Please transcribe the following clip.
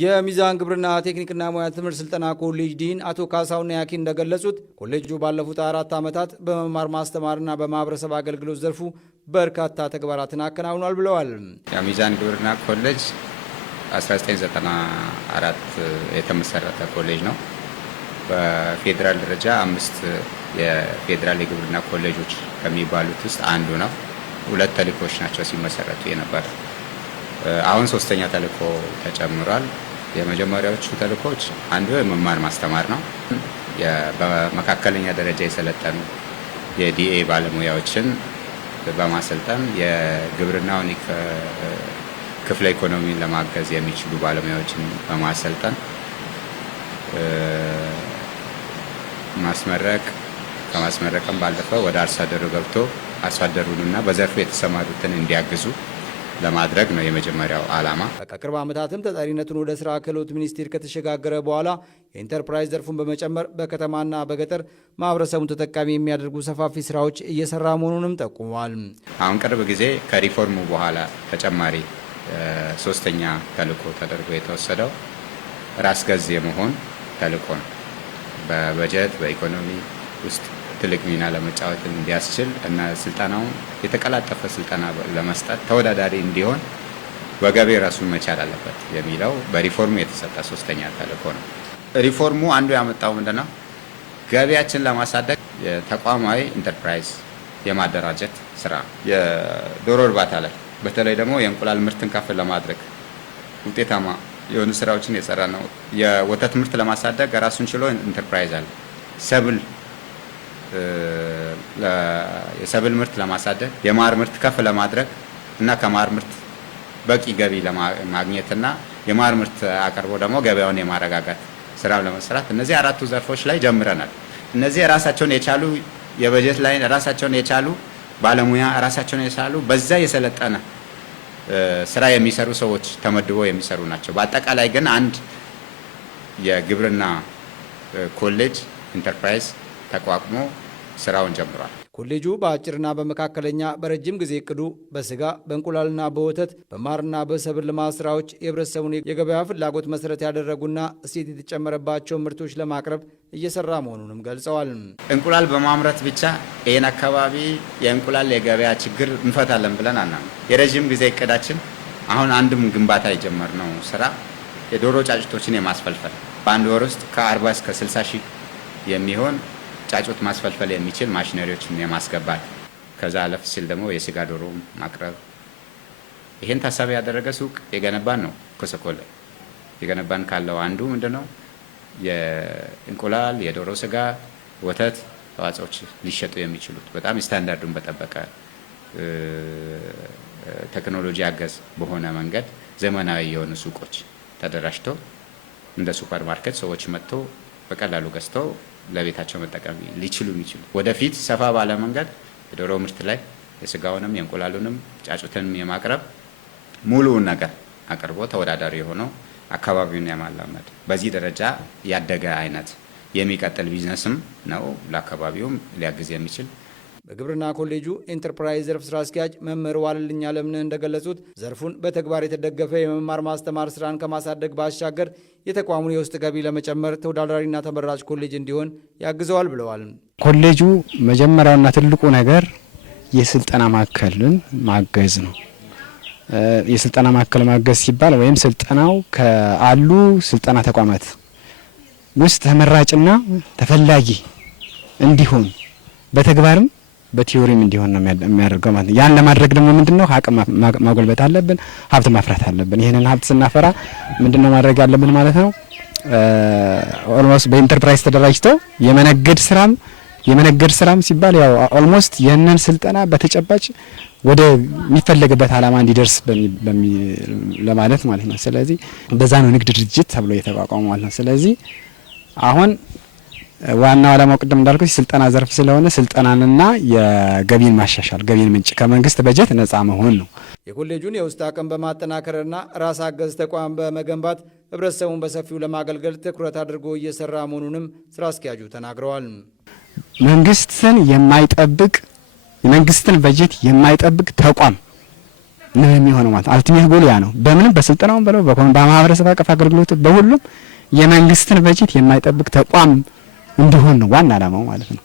የሚዛን ግብርና ቴክኒክና ሙያ ትምህርት ስልጠና ኮሌጅ ዲን አቶ ካሳውና ያኪ እንደገለጹት ኮሌጁ ባለፉት 4 ዓመታት በመማር ማስተማርና በማህበረሰብ አገልግሎት ዘርፉ በርካታ ተግባራትን አከናውኗል ብለዋል። የሚዛን ግብርና ኮሌጅ 1994 የተመሰረተ ኮሌጅ ነው። በፌዴራል ደረጃ 5 የፌዴራል የግብርና ኮሌጆች ከሚባሉት ውስጥ አንዱ ነው። 2 ተልእኮች ናቸው ሲመሰረቱ የነበረ። አሁን 3ኛ ተልእኮ ተጨምሯል። የመጀመሪያዎቹ ተልእኮች አንዱ የመማር ማስተማር ነው። በመካከለኛ ደረጃ የሰለጠኑ የዲኤ ባለሙያዎችን በማሰልጠን የግብርናውን ክፍለ ኢኮኖሚን ለማገዝ የሚችሉ ባለሙያዎችን በማሰልጠን ማስመረቅ፣ ከማስመረቅም ባለፈ ወደ አርሶ አደሩ ገብቶ አርሶ አደሩንና በዘርፉ የተሰማሩትን እንዲያግዙ ለማድረግ ነው የመጀመሪያው ዓላማ። ከቅርብ ዓመታትም ተጠሪነቱን ወደ ስራ ክህሎት ሚኒስቴር ከተሸጋገረ በኋላ የኢንተርፕራይዝ ዘርፉን በመጨመር በከተማና በገጠር ማህበረሰቡን ተጠቃሚ የሚያደርጉ ሰፋፊ ስራዎች እየሰራ መሆኑንም ጠቁመዋል። አሁን ቅርብ ጊዜ ከሪፎርሙ በኋላ ተጨማሪ 3ኛ ተልእኮ ተደርጎ የተወሰደው ራስ ገዝ የመሆን ተልእኮ ነው። በበጀት በኢኮኖሚ ውስጥ ትልቅ ሚና ለመጫወት እንዲያስችል እና ስልጠናው የተቀላጠፈ ስልጠና ለመስጠት ተወዳዳሪ እንዲሆን በገቢ ራሱን መቻል አለበት የሚለው በሪፎርሙ የተሰጠ 3ኛ ተልእኮ ነው። ሪፎርሙ አንዱ ያመጣው ምንድነው? ገቢያችን ለማሳደግ የተቋማዊ ኢንተርፕራይዝ የማደራጀት ስራ፣ የዶሮ እርባታ ላይ በተለይ ደግሞ የእንቁላል ምርትን ከፍ ለማድረግ ውጤታማ የሆኑ ስራዎችን የሰራ ነው። የወተት ምርት ለማሳደግ ራሱን ችሎ ኢንተርፕራይዝ አለ። የሰብል ምርት ለማሳደግ የማር ምርት ከፍ ለማድረግ እና ከማር ምርት በቂ ገቢ ለማግኘትና የማር ምርት አቅርቦ ደግሞ ገበያውን የማረጋጋት ስራ ለመስራት እነዚህ 4ቱ ዘርፎች ላይ ጀምረናል። እነዚህ ራሳቸውን የቻሉ የበጀት ላይ ራሳቸውን የቻሉ ባለሙያ ራሳቸውን የቻሉ በዛ የሰለጠነ ስራ የሚሰሩ ሰዎች ተመድበው የሚሰሩ ናቸው። በአጠቃላይ ግን አንድ የግብርና ኮሌጅ ኢንተርፕራይዝ ተቋቁሞ ስራውን ጀምሯል። ኮሌጁ በአጭርና በመካከለኛ በረጅም ጊዜ እቅዱ በስጋ በእንቁላልና በወተት በማርና በሰብል ልማት ስራዎች የህብረተሰቡን የገበያ ፍላጎት መሰረት ያደረጉና እሴት የተጨመረባቸው ምርቶች ለማቅረብ እየሰራ መሆኑንም ገልጸዋል። እንቁላል በማምረት ብቻ ይህን አካባቢ የእንቁላል የገበያ ችግር እንፈታለን ብለን አናምንም። የረዥም ጊዜ እቅዳችን አሁን አንድም ግንባታ የጀመርነው ስራ የዶሮ ጫጭቶችን የማስፈልፈል በአንድ ወር ውስጥ ከ40 እስከ 60 ሺህ የሚሆን ጫጩት ማስፈልፈል የሚችል ማሽነሪዎችን የማስገባት ከዛ አለፍ ሲል ደግሞ የስጋ ዶሮ ማቅረብ ይሄን ታሳቢ ያደረገ ሱቅ የገነባን ነው። ኮሰኮለ የገነባን ካለው አንዱ ምንድነው የእንቁላል፣ የዶሮ ስጋ፣ ወተት ተዋጽኦች ሊሸጡ የሚችሉት በጣም ስታንዳርዱን በጠበቀ ቴክኖሎጂ አገዝ በሆነ መንገድ ዘመናዊ የሆኑ ሱቆች ተደራጅተው እንደ ሱፐር ማርኬት ሰዎች መጥቶ በቀላሉ ገዝተው ለቤታቸው መጠቀም ሊችሉ የሚችሉ ወደፊት ሰፋ ባለ መንገድ የዶሮ ምርት ላይ የስጋውንም የእንቁላሉንም ጫጩትንም የማቅረብ ሙሉውን ነገር አቅርቦ ተወዳዳሪ የሆነው አካባቢውን ያማላመድ በዚህ ደረጃ ያደገ አይነት የሚቀጥል ቢዝነስም ነው። ለአካባቢውም ሊያግዝ የሚችል በግብርና ኮሌጁ ኢንተርፕራይዝ ዘርፍ ስራ አስኪያጅ መምህር ዋልልኝ አለምነህ እንደገለጹት ዘርፉን በተግባር የተደገፈ የመማር ማስተማር ስራን ከማሳደግ ባሻገር የተቋሙን የውስጥ ገቢ ለመጨመር ተወዳዳሪና ተመራጭ ኮሌጅ እንዲሆን ያግዘዋል ብለዋል። ኮሌጁ መጀመሪያውና ትልቁ ነገር የስልጠና ማዕከልን ማገዝ ነው። የስልጠና ማዕከል ማገዝ ሲባል ወይም ስልጠናው ከአሉ ስልጠና ተቋማት ውስጥ ተመራጭና ተፈላጊ እንዲሆን በተግባርም በቲዮሪም እንዲሆን ነው የሚያደርገው ማለት ነው። ያን ለማድረግ ደግሞ ምንድነው አቅም ማጎልበት አለብን፣ ሀብት ማፍራት አለብን። ይሄንን ሀብት ስናፈራ ምንድነው ማድረግ ያለብን ማለት ነው። ኦልሞስት በኢንተርፕራይዝ ተደራጅተው የመነገድ ስራም ሲባል ያው ኦልሞስት የነን ስልጠና በተጨባጭ ወደ የሚፈለግበት ዓላማ እንዲደርስ ለማለት ማለት ነው። ስለዚህ በዛ ነው ንግድ ድርጅት ተብሎ የተቋቋመው ማለት ነው። ስለዚህ አሁን ዋናው ዓላማው ቅድም እንዳልኩት ስልጠና ዘርፍ ስለሆነ ስልጠናንና የገቢን ማሻሻል ገቢን ምንጭ ከመንግስት በጀት ነፃ መሆን ነው። የኮሌጁን የውስጥ አቅም በማጠናከርና ራስ አገዝ ተቋም በመገንባት ህብረተሰቡን በሰፊው ለማገልገል ትኩረት አድርጎ እየሰራ መሆኑንም ስራ አስኪያጁ ተናግረዋል። መንግስትን በጀት የማይጠብቅ ተቋም ነው የሚሆነው ማለት አልቲሜት ጎል ያ ነው። በምንም በስልጠናውም በለው በማህበረሰብ አቀፍ አገልግሎት በሁሉም የመንግስትን በጀት የማይጠብቅ ተቋም እንዲሆን ነው ዋና ዓላማው ማለት ነው።